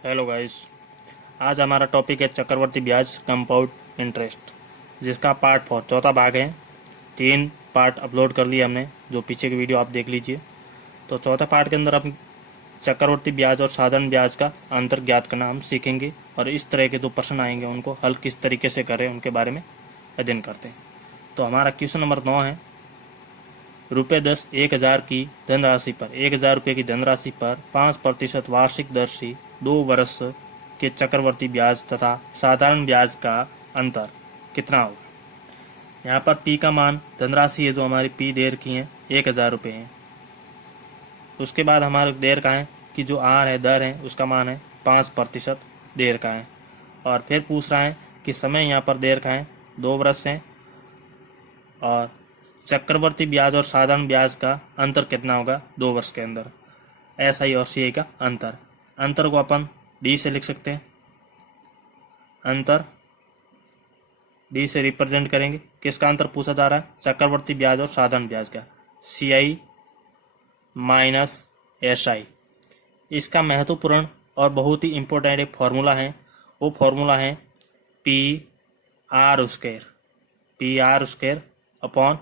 Hello guys. आज हमारा topic है चक्रवर्ती ब्याज कंपाउंड इंटरेस्ट, जिसका पार्ट 4 चौथा भाग है। 3 पार्ट अपलोड कर लिए हमने, जो पीछे की वीडियो आप देख लीजिए। तो चौथा पार्ट के अंदर हम चक्रवर्ती ब्याज और साधारण ब्याज का अंतर ज्ञात करना हम सीखेंगे, और इस तरह के जो प्रश्न आएंगे उनको हल किस तरीके से करें उनके बारे में अध्ययन करते हैं। तो हमारा क्वेश्चन नंबर 9 है, ₹10 1000 की धनराशि पर 1000 रुपये की धनराशि पर 5% वार्षिक दर से 2 वर्ष के चक्रवर्ती ब्याज तथा साधारण ब्याज का अंतर कितना होगा। यहाँ पर पी का मान धनराशि है जो हमारी पी दे रखी है 1000 रुपये है। उसके बाद हमारे दे रखा है कि जो आर है दर है उसका मान है 5% दे रखा है। और फिर पूछ रहा है कि समय यहाँ पर दे रखा है 2 वर्ष है, और चक्रवर्ती ब्याज और साधारण ब्याज का अंतर कितना होगा 2 वर्ष के अंदर। एस आई और सी आई का अंतर को अपन डी से लिख सकते हैं। अंतर डी से रिप्रेजेंट करेंगे। किसका अंतर पूछा जा रहा है? चक्रवर्ती ब्याज और साधारण ब्याज का। सी आई माइनस एस आई। इसका महत्वपूर्ण और बहुत ही इंपॉर्टेंट एक फॉर्मूला है, वो फॉर्मूला है पी आर स्क्वायर अपॉन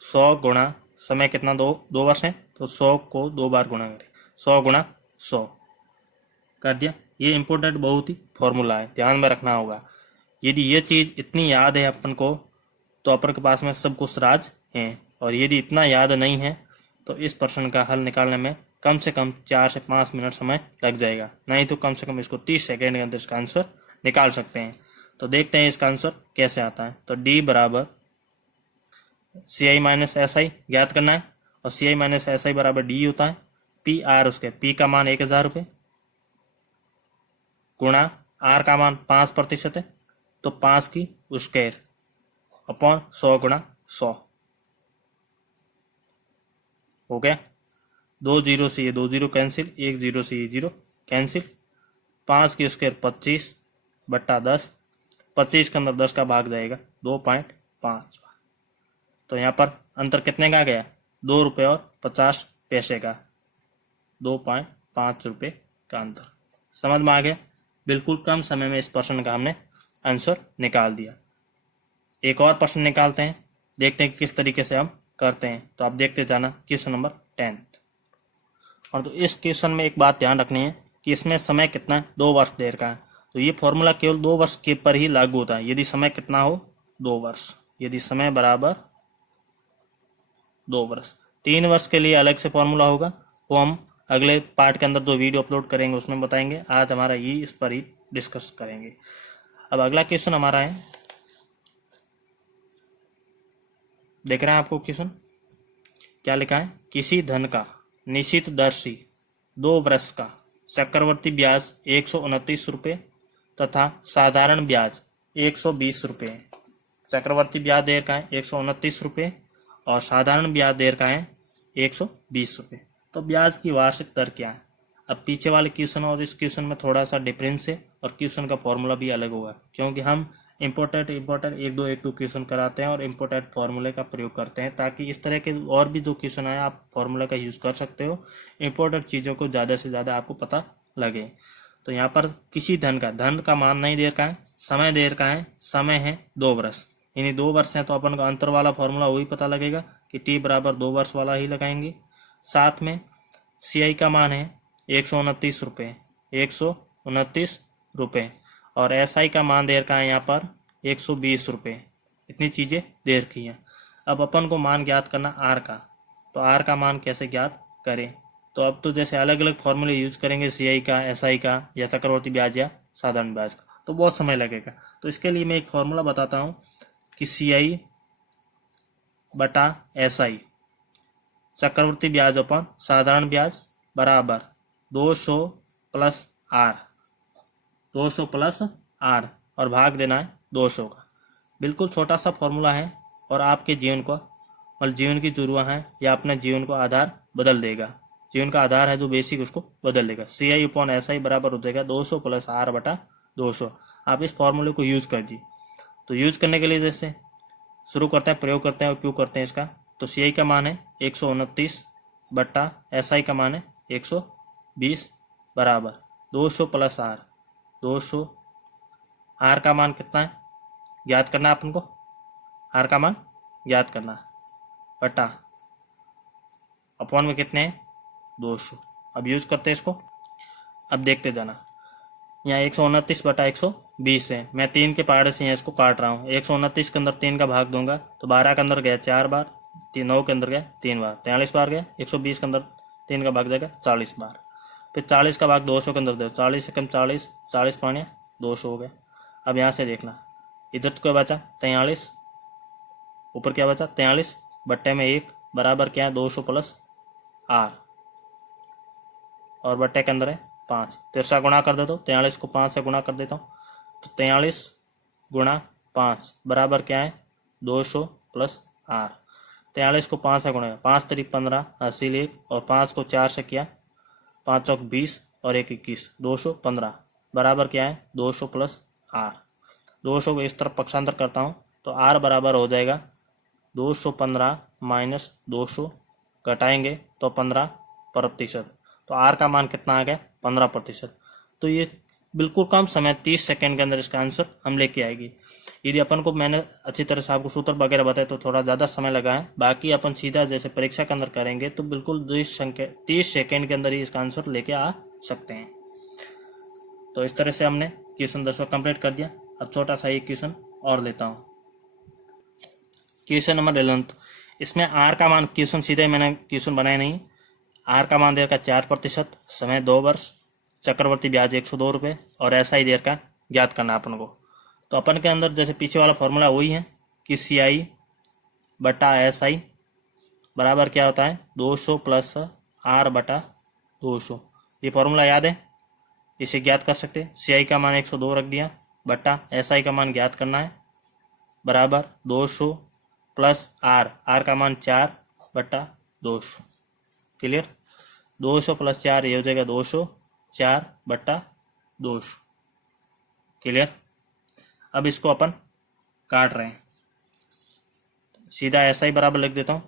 100 गुणा समय कितना 2 वर्ष है, तो 100 को 2 बार गुणा करें, 100 गुणा 100 कर दिया। ये इंपॉर्टेंट बहुत ही फॉर्मूला है, ध्यान में रखना होगा। यदि ये चीज़ इतनी याद है अपन को तो अपन के पास में सब कुछ राज हैं, और यदि इतना याद नहीं है तो इस प्रश्न का हल निकालने में कम से कम 4 से 5 मिनट समय लग जाएगा, नहीं तो कम से कम इसको 30 सेकेंड के अंदर इसका आंसर निकाल सकते हैं। तो देखते हैं इसका आंसर कैसे आता है। तो डी बराबर सी आई माइनस एस आई ज्ञात करना है, और सी आई माइनस एस आई बराबर डी होता है पी आर उसके पी का मान 1000 रुपये गुणा आर का मान 5% है, तो 5 की स्क्वायर अपॉन 100 गुणा 100 हो गया। 2 जीरो से ये 2 जीरो कैंसिल, 1 जीरो से ये 0 कैंसिल। 5 की स्क्वायर 25 बट्टा 10, 25 के अंदर 10 का भाग जाएगा 2.5। तो यहाँ पर अंतर कितने का आ गया? 2 रुपये और 50 पैसे का, 2.5 रुपये का अंतर। समझ में आ गया? बिल्कुल कम समय में इस प्रश्न का हमने आंसर निकाल दिया। एक और प्रश्न निकालते हैं, देखते हैं कि किस तरीके से हम करते हैं। तो आप देखते जाना क्वेश्चन नंबर 10। और तो इस क्वेश्चन में एक बात ध्यान रखनी है कि इसमें समय कितना है, 2 वर्ष देर का है। तो ये फॉर्मूला केवल 2 वर्ष के पर ही लागू होता है, यदि समय कितना हो 2 वर्ष। यदि समय बराबर 2 वर्ष। 3 वर्ष के लिए अलग से फॉर्मूला होगा, वो हम अगले पार्ट के अंदर जो वीडियो अपलोड करेंगे उसमें बताएंगे। आज हमारा ये इस पर ही डिस्कस करेंगे। अब अगला क्वेश्चन हमारा है, देख रहे हैं आपको क्वेश्चन क्या लिखा है? किसी धन का निश्चित दर से 2 वर्ष का चक्रवर्ती ब्याज 129 रुपये तथा साधारण ब्याज 120 रुपये। चक्रवर्ती ब्याज देर का है 129 रुपये और साधारण ब्याज देर का है 120 रुपये। तो ब्याज की वार्षिक दर क्या है? अब पीछे वाले क्वेश्चन और इस क्वेश्चन में थोड़ा सा डिफरेंस है, और क्वेश्चन का फॉर्मूला भी अलग होगा, क्योंकि हम इम्पोर्टेंट 1-2 क्वेश्चन कराते हैं और इम्पोर्टेंट फॉर्मूले का प्रयोग करते हैं, ताकि इस तरह के और भी जो क्वेश्चन आए आप फॉर्मूले का यूज़ कर सकते हो। इम्पोर्टेंट चीज़ों को ज़्यादा से ज़्यादा आपको पता लगे। तो यहाँ पर किसी धन का मान नहीं दे रखा है, समय दे रखा है। समय है 2 वर्ष, यानी 2 वर्ष हैं, तो अपन का अंतर वाला फॉर्मूला वही पता लगेगा कि टी बराबर 2 वर्ष वाला ही लगाएंगे। साथ में सी आई का मान है 129 रुपये और एस आई का मान दे रखा है यहाँ पर 120 रुपये। इतनी चीज़ें दे रखी हैं। अब अपन को मान ज्ञात करना आर का, तो आर का मान कैसे ज्ञात करें? तो अब तो जैसे अलग अलग फॉर्मूले यूज करेंगे, सी आई का, एस आई का, या चक्रवर्ती ब्याज या साधारण ब्याज का, तो बहुत समय लगेगा। तो इसके लिए मैं एक फॉर्मूला बताता हूँ कि सी आई बटा एस आई चक्रवर्ती ब्याज अपन साधारण ब्याज बराबर 200 प्लस आर, 200 प्लस आर, और भाग देना है 200 का। बिल्कुल छोटा सा फॉर्मूला है, और आपके जीवन को और जीवन की जरूरत है या अपने जीवन को आधार बदल देगा। जीवन का आधार है जो बेसिक, उसको बदल देगा। सी आई अपॉन एस आई बराबर हो जाएगा 200 प्लस आर बटा 200। आप इस फॉर्मूले को यूज कीजिए। तो यूज करने के लिए जैसे शुरू करते हैं, प्रयोग करते हैं और उपयोग करते हैं इसका। तो सी आई का मान है 129 बट्टा एस आई का मान है 120 बराबर 200 प्लस आर, 200, आर का मान कितना है ज्ञात करना है अपन को, आर का मान ज्ञात करना है, बटा अपॉन में कितने हैं 200। अब यूज करते हैं इसको। अब देखते जाना, यहाँ 129 बटा 120 है, मैं 3 के पहाड़े से यहाँ इसको काट रहा हूँ। 129 के अंदर 3 का भाग दूंगा तो 12 के अंदर गया 4 बार, 9 के अंदर गया 3 बार, 43 बार गया। 120 के अंदर 3 का भाग देगा 40 बार, फिर 40 का भाग 200 के अंदर दे, 40 एकम 40, 40 पानी 200 हो गया। अब यहाँ से देखना, इधर तो क्या बचा 43, ऊपर क्या बचा 43 बट्टे में 1 बराबर क्या है 200 प्लस आर, और बट्टे के अंदर है 5, तिरसा गुणा कर देता हूँ, 43 को 5 से गुणा कर देता हूँ, तो 43 गुणा 5 बराबर क्या है 200 प्लस आर। 43 को 5 से गुणा, 5 3 15, 80 1, और 5 को 4 से किया, 5 चौक 20 और 1 21, 215 बराबर क्या है 200 प्लस आर। 200 को इस तरफ पक्षांतर करता हूँ तो आर बराबर हो जाएगा 215 माइनस 200, घटाएंगे तो 15%, तो आर का मान कितना आ गया 15%। तो ये बिल्कुल कम समय 30 सेकंड के अंदर इसका आंसर हम लेके आएगी। यदि अपन को मैंने अच्छी तरह से आपको सूत्र वगैरह बताया तो थोड़ा ज़्यादा समय लगा है, बाकी अपन सीधा जैसे परीक्षा के अंदर करेंगे तो बिल्कुल 30 सेकंड के अंदर ही इसका आंसर लेके आ सकते हैं। तो इस तरह से हमने क्वेश्चन 10 कंप्लीट कर दिया। अब छोटा सा एक क्वेश्चन और लेता हूँ, क्वेश्चन नंबर 11। इसमें आर का मान, क्वेश्चन सीधे मैंने क्वेश्चन बनाया नहीं, आर का मान देर का 4%, समय 2 वर्ष, चक्रवर्ती ब्याज 102 रुपये, और ऐसा ही देर का ज्ञात करना अपन को। तो अपन के अंदर जैसे पीछे वाला फॉर्मूला वही है कि सी आई बटा एस आई बराबर क्या होता है 200 प्लस आर बटा 200। ये फॉर्मूला याद है, इसे ज्ञात कर सकते हैं। सी आई का मान 102 रख दिया, बटा एस आई का मान ज्ञात करना है, बराबर 200 प्लस आर, आर का मान 4 बटा 200। क्लियर, 200 प्लस 4 ये हो जाएगा 200, 4 बट्टा 200। क्लियर। अब इसको अपन काट रहे हैं, सीधा ऐसा ही बराबर लिख देता हूँ,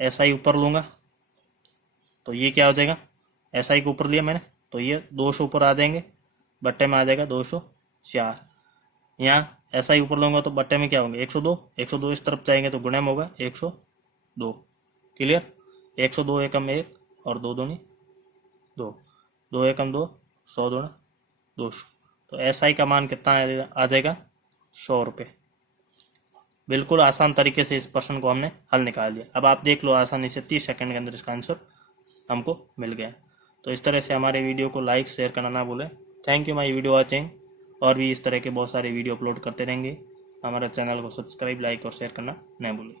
ऐसा ही ऊपर लूँगा तो ये क्या हो जाएगा, ऐसा ही को ऊपर लिया मैंने तो ये 200 ऊपर आ जाएंगे, बट्टे में आ जाएगा 204। यहाँ ऐसा ही ऊपर लूँगा तो बट्टे में क्या होंगे 102, 102 इस तरफ जाएंगे तो गुणे में होगा 102। क्लियर, 102 एकम 1 और 2 दूनी 2, 2 एकम 2, 100 दूना 200। तो एसआई का मान कितना आ जाएगा 100 रुपये। बिल्कुल आसान तरीके से इस प्रश्न को हमने हल निकाल दिया। अब आप देख लो आसानी से 30 सेकंड के अंदर इसका आंसर हमको मिल गया। तो इस तरह से हमारे वीडियो को लाइक शेयर करना ना भूलें। Thank you my video watching. और भी इस तरह के बहुत सारे वीडियो अपलोड करते रहेंगे। हमारे चैनल को सब्सक्राइब, लाइक और शेयर करना न भूलें।